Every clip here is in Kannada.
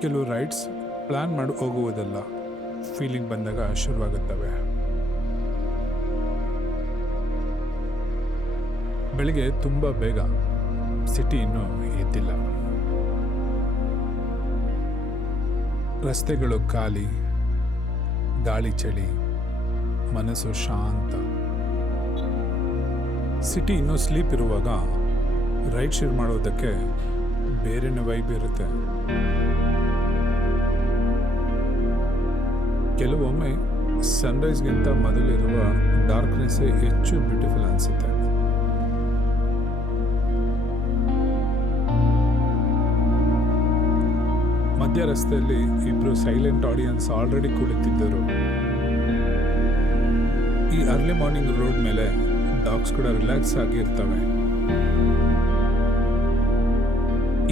ಕೆಲವು ರೈಡ್ಸ್ ಪ್ಲ್ಯಾನ್ ಮಾಡಿ ಹೋಗುವುದಲ್ಲ, ಫೀಲಿಂಗ್ ಬಂದಾಗ ಶುರುವಾಗುತ್ತವೆ. ಬೆಳಿಗ್ಗೆ ತುಂಬ ಬೇಗ, ಸಿಟಿ ಇನ್ನೂ ಎದ್ದಿಲ್ಲ. ರಸ್ತೆಗಳು ಖಾಲಿ, ಗಾಳಿ ಚಳಿ, ಮನಸ್ಸು ಶಾಂತ. ಸಿಟಿ ಇನ್ನೂ ಸ್ಲೀಪ್ ಇರುವಾಗ ರೈಡ್ ಶೇರ್ ಮಾಡೋದಕ್ಕೆ ಬೇರೆನೇ ವೈಬ್ ಇರುತ್ತೆ. ಕೆಲವೊಮ್ಮೆ ಸನ್ರೈಸ್ಗಿಂತ ಮೊದಲಿರುವ ಡಾರ್ಕ್ನೆಸ್ಸೇ ಹೆಚ್ಚು ಬ್ಯೂಟಿಫುಲ್ ಅನಿಸುತ್ತೆ. ಮಧ್ಯ ರಸ್ತೆಯಲ್ಲಿ ಇಬ್ಬರು ಸೈಲೆಂಟ್ ಆಡಿಯನ್ಸ್ ಆಲ್ರೆಡಿ ಕುಳಿತಿದ್ದರು. ಈ ಅರ್ಲಿ ಮಾರ್ನಿಂಗ್ ರೋಡ್ ಮೇಲೆ ಡಾಗ್ಸ್ ಕೂಡ ರಿಲ್ಯಾಕ್ಸ್ ಆಗಿರ್ತವೆ.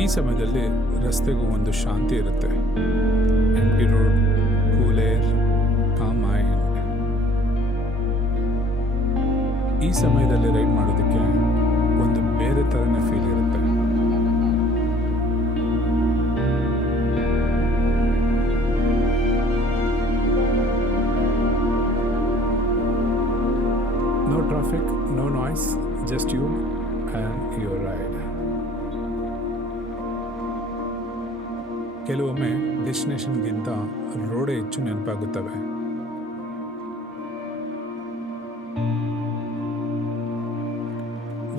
ಈ ಸಮಯದಲ್ಲಿ ರಸ್ತೆಗೂ ಒಂದು ಶಾಂತಿ ಇರುತ್ತೆ. Empty road, cool air, calm mind. ಈ ಸಮಯದಲ್ಲಿ ರೈಡ್ ಮಾಡೋದಕ್ಕೆ ಒಂದು ಬೇರೆ ಥರನೇ ಫೀಲ್ ಇರುತ್ತೆ. No traffic, no noise, just you and your ride. ಕೆಲವೊಮ್ಮೆ ಡೆಸ್ಟಿನೇಷನ್ಗಿಂತ ರೋಡೇ ಹೆಚ್ಚು ನೆನಪಾಗುತ್ತವೆ.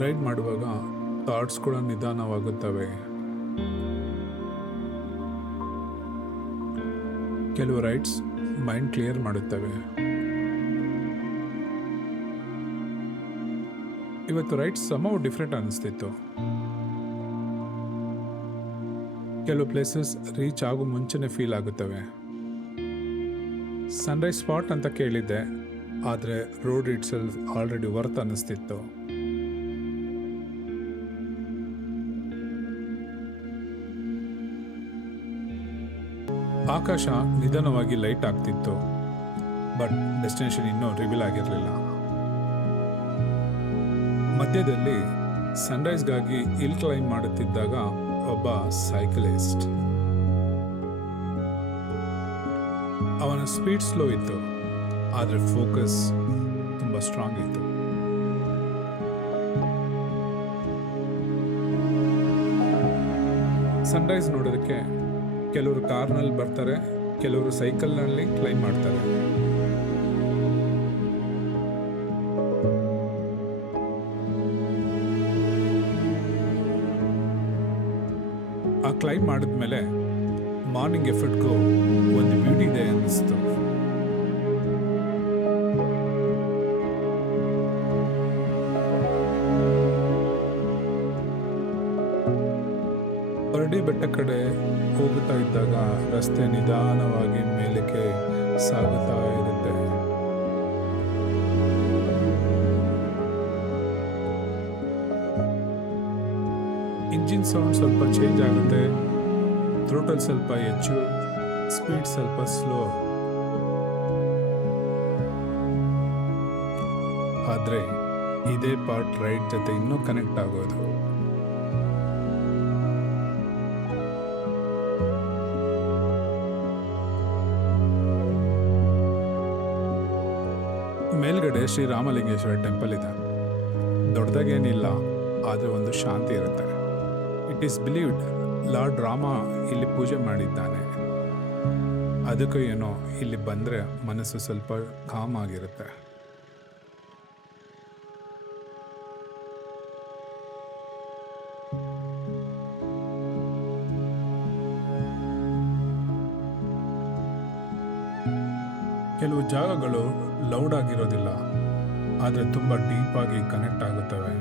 ರೈಡ್ ಮಾಡುವಾಗ ಥಾಟ್ಸ್ ಕೂಡ ನಿಧಾನವಾಗುತ್ತವೆ. ಕೆಲವು ರೈಡ್ಸ್ ಮೈಂಡ್ ಕ್ಲಿಯರ್ ಮಾಡುತ್ತವೆ. ಇವತ್ತು ರೈಡ್ಸ್ ಸಮವ್ ಡಿಫ್ರೆಂಟ್ ಅನಿಸ್ತಿತ್ತು. ಕೆಲವು ಪ್ಲೇಸಸ್ ರೀಚ್ ಆಗೋ ಮುಂಚೆನೇ ಫೀಲ್ ಆಗುತ್ತವೆ. ಸನ್ರೈಸ್ ಸ್ಪಾಟ್ ಅಂತ ಕೇಳಿದ್ದೆ, ಆದರೆ road it self already worth ಅನ್ನಿಸ್ತಿತ್ತು. ಆಕಾಶ ನಿಧಾನವಾಗಿ ಲೈಟ್ ಆಗ್ತಿತ್ತು, ಬಟ್ ಡೆಸ್ಟಿನೇಷನ್ ಇನ್ನೂ ರಿವೀಲ್ ಆಗಿರಲಿಲ್ಲ. ಮಧ್ಯದಲ್ಲಿ ಸನ್ರೈಸ್ಗಾಗಿ ಹಿಲ್ ಕ್ಲೈಂಬ್ ಮಾಡುತ್ತಿದ್ದಾಗ ಒಬ್ಬ ಸೈಕಲಿಸ್ಟ್. ಅವನ ಸ್ಪೀಡ್ ಸ್ಲೋ ಇತ್ತು, ಆದರೆ ಫೋಕಸ್ ತುಂಬ ಸ್ಟ್ರಾಂಗ್ ಇತ್ತು. ಸನ್ರೈಸ್ ನೋಡೋದಕ್ಕೆ ಕೆಲವರು ಕಾರ್ನಲ್ಲಿ ಬರ್ತಾರೆ, ಕೆಲವರು ಸೈಕಲ್ನಲ್ಲಿ ಕ್ಲೈಂಬ್ ಮಾಡ್ತಾರೆ. ಆ ಕ್ಲೈಂಬ್ ಮಾಡಿದ್ಮೇಲೆ ಮಾರ್ನಿಂಗ್ ಎಫರ್ಟ್ಗೂ ಒಂದು ಬ್ಯೂಟಿ ಇದೆ ಅನ್ನಿಸ್ತು. ಪರಡಿ ಬೆಟ್ಟ ಕಡೆ ಹೋಗುತ್ತಾ ಇದ್ದಾಗ ರಸ್ತೆ ನಿಧಾನವಾಗಿ ಮೇಲಕ್ಕೆ ಸಾಗುತ್ತಾ ಇರುತ್ತೆ. ಇಂಜಿನ್ ಸೌಂಡ್ ಸ್ವಲ್ಪ ಚೇಂಜ್ ಆಗುತ್ತೆ. ಥ್ರೋಟಲ್ ಸ್ವಲ್ಪ ಹೆಚ್ಚು, ಸ್ಪೀಡ್ ಸ್ವಲ್ಪ ಸ್ಲೋ. ಆದರೆ ಇದೇ ಪಾರ್ಟ್ ರೈಡ್ ಜೊತೆ ಇನ್ನೂ ಕನೆಕ್ಟ್ ಆಗೋದು. ಮೇಲ್ಗಡೆ ಶ್ರೀರಾಮಲಿಂಗೇಶ್ವರ ಟೆಂಪಲ್ ಇದೆ. ದೊಡ್ಡದಾಗೇನಿಲ್ಲ, ಆದರೆ ಒಂದು ಶಾಂತಿ ಇರುತ್ತೆ. It is believed lord Rama ಇಲ್ಲಿ ಪೂಜೆ ಮಾಡಿದ್ದಾನೆ. ಅದಕ್ಕೂ ಏನೋ ಇಲ್ಲಿ ಬಂದರೆ ಮನಸ್ಸು ಸ್ವಲ್ಪ ಕಾಮ್ ಆಗಿರುತ್ತೆ. ಕೆಲವು ಜಾಗಗಳು ಲೌಡ್ ಆಗಿರೋದಿಲ್ಲ, ಆದರೆ ತುಂಬ ಡೀಪ್ ಆಗಿ ಕನೆಕ್ಟ್ ಆಗುತ್ತವೆ.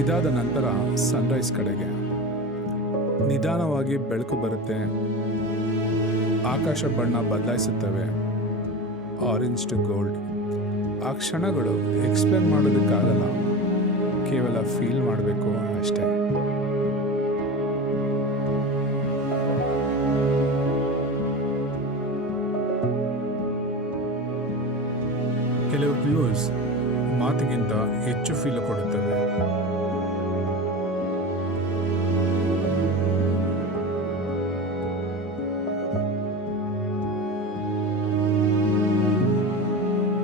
ಇದಾದ ನಂತರ ಸನ್ರೈಸ್ ಕಡೆಗೆ ನಿಧಾನವಾಗಿ ಬೆಳಕು ಬರುತ್ತೆ. ಆಕಾಶ ಬಣ್ಣ ಬದಲಾಯಿಸುತ್ತವೆ, ಆರೆಂಜ್ ಟು ಗೋಲ್ಡ್, ಆ ಕ್ಷಣಗಳು ಎಕ್ಸ್ಪ್ಲೇನ್ ಮಾಡೋದಕ್ಕಾಗಲ್ಲ, ಕೇವಲ ಫೀಲ್ ಮಾಡಬೇಕು ಅಷ್ಟೇ. ಕೆಲವು ವ್ಯೂಸ್ ಮಾತಿಗಿಂತ ಹೆಚ್ಚು ಫೀಲ್ ಕೊಡುತ್ತವೆ.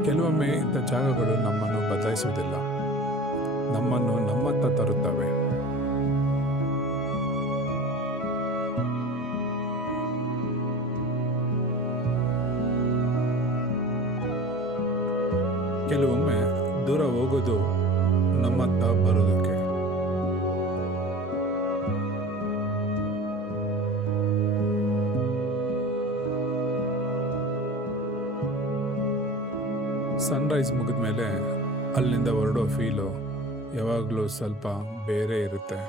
ಕೆಲವೊಮ್ಮೆ ಇಂಥ ಜಾಗಗಳು ನಮ್ಮನ್ನು ಬದಲಾಯಿಸುವುದಿಲ್ಲ, ನಮ್ಮನ್ನು ನಮ್ಮತ್ತ ತರುತ್ತವೆ. ಕೆಲವೊಮ್ಮೆ ದೂರ ಹೋಗೋದು ನಮ್ಮತ್ತ ಬರೋದಕ್ಕೆ. ಸನ್ರೈಸ್ ಮುಗಿದ ಮೇಲೆ ಅಲ್ಲಿಂದ ಹೊರಡೋ ಫೀಲು ಯಾವಾಗಲೂ ಸ್ವಲ್ಪ ಬೇರೆ ಇರುತ್ತೆ.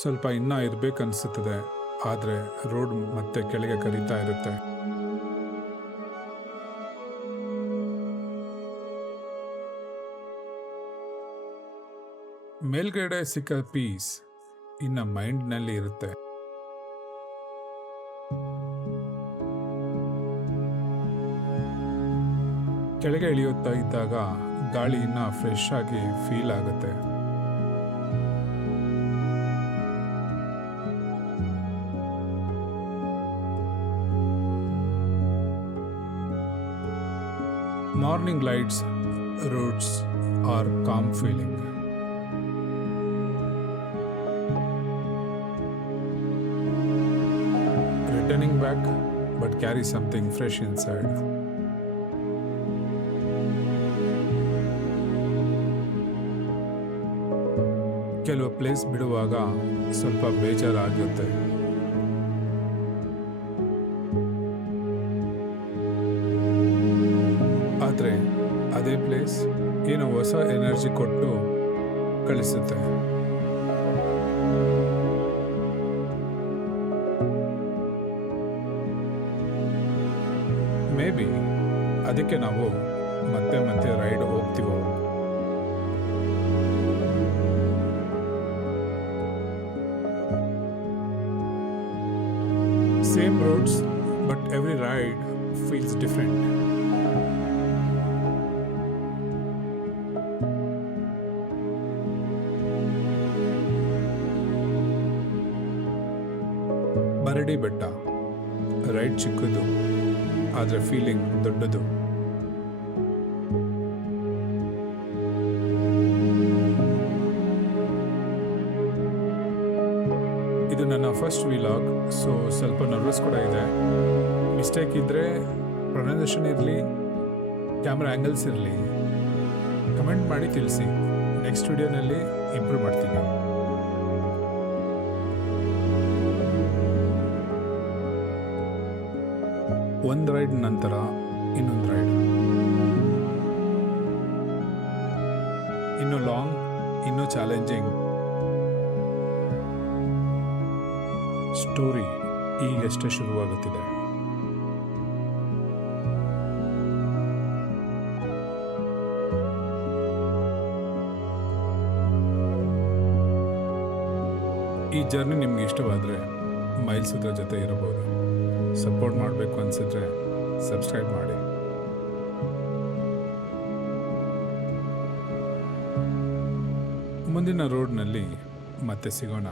ಸ್ವಲ್ಪ ಇನ್ನೂ ಇರಬೇಕನ್ನಿಸುತ್ತದೆ, ಆದರೆ ರೋಡ್ ಮತ್ತೆ ಕೆಳಗೆ ಕರೀತಾ ಇರುತ್ತೆ. ಮೇಲ್ಗಡೆ ಸಿಕ್ಕ ಪೀಸ್ ಇನ್ನು ಮೈಂಡ್ನಲ್ಲಿ ಇರುತ್ತೆ. ಕೆಳಗೆ ಇಳಿಯುತ್ತಾ ಇದ್ದಾಗ ಗಾಳಿ ಇನ್ನ ಫ್ರೆಶ್ ಆಗಿ ಫೀಲ್ ಆಗುತ್ತೆ. Morning lights, roads are calm feeling. Returning back, but carry something fresh inside. ಕೆಲವು ಪ್ಲೇಸ್ ಬಿಡುವಾಗ ಸ್ವಲ್ಪ ಬೇಜಾರಾಗುತ್ತೆ. ಆದರೆ ಅದೇ ಪ್ಲೇಸ್ ಏನೋ ಹೊಸ ಎನರ್ಜಿ ಕೊಟ್ಟು ಕಳಿಸುತ್ತೆ. ಮೇ ಬಿ ಅದಕ್ಕೆ ನಾವು ಮತ್ತೆ ಮತ್ತೆ ರೈಡ್ ಹೋಗ್ತೀವೋ. Same roads, but every ride feels different. Baradi Betta ride ಚಿಕ್ಕದು, ಆದರೆ ಫೀಲಿಂಗ್ ದೊಡ್ಡದು. ಇದು ನನ್ನ ಫಸ್ಟ್ ವಿಲಾಗ್, ಸೊ ಸ್ವಲ್ಪ ನರ್ವಸ್ ಕೂಡ ಇದೆ. ಮಿಸ್ಟೇಕ್ ಇದ್ದರೆ ಪ್ರೊನೌನ್ಸಿಯೇಷನ್ ಇರಲಿ, ಕ್ಯಾಮ್ರಾ ಆ್ಯಂಗಲ್ಸ್ ಇರಲಿ, ಕಮೆಂಟ್ ಮಾಡಿ ತಿಳಿಸಿ. ನೆಕ್ಸ್ಟ್ ವಿಡಿಯೋನಲ್ಲಿ ಇಂಪ್ರೂವ್ ಮಾಡ್ತೀನಿ. ಒಂದು ರೈಡ್ ನಂತರ ಇನ್ನೊಂದು ರೈಡ್, ಇನ್ನೂ ಲಾಂಗ್, ಇನ್ನೂ ಚಾಲೆಂಜಿಂಗ್ ಸ್ಟೋರಿ ಈಗಷ್ಟೇ ಶುರುವಾಗುತ್ತಿದೆ. ಈ ಜರ್ನಿ ನಿಮ್ಗೆ ಇಷ್ಟವಾದರೆ ಮೈಲ್ಸ್ ಇದರ ಜೊತೆ ಇರಬಹುದು. ಸಪೋರ್ಟ್ ಮಾಡಬೇಕು ಅನಿಸಿದ್ರೆ ಸಬ್ಸ್ಕ್ರೈಬ್ ಮಾಡಿ. ಮುಂದಿನ ರೋಡ್ನಲ್ಲಿ ಮತ್ತೆ ಸಿಗೋಣ.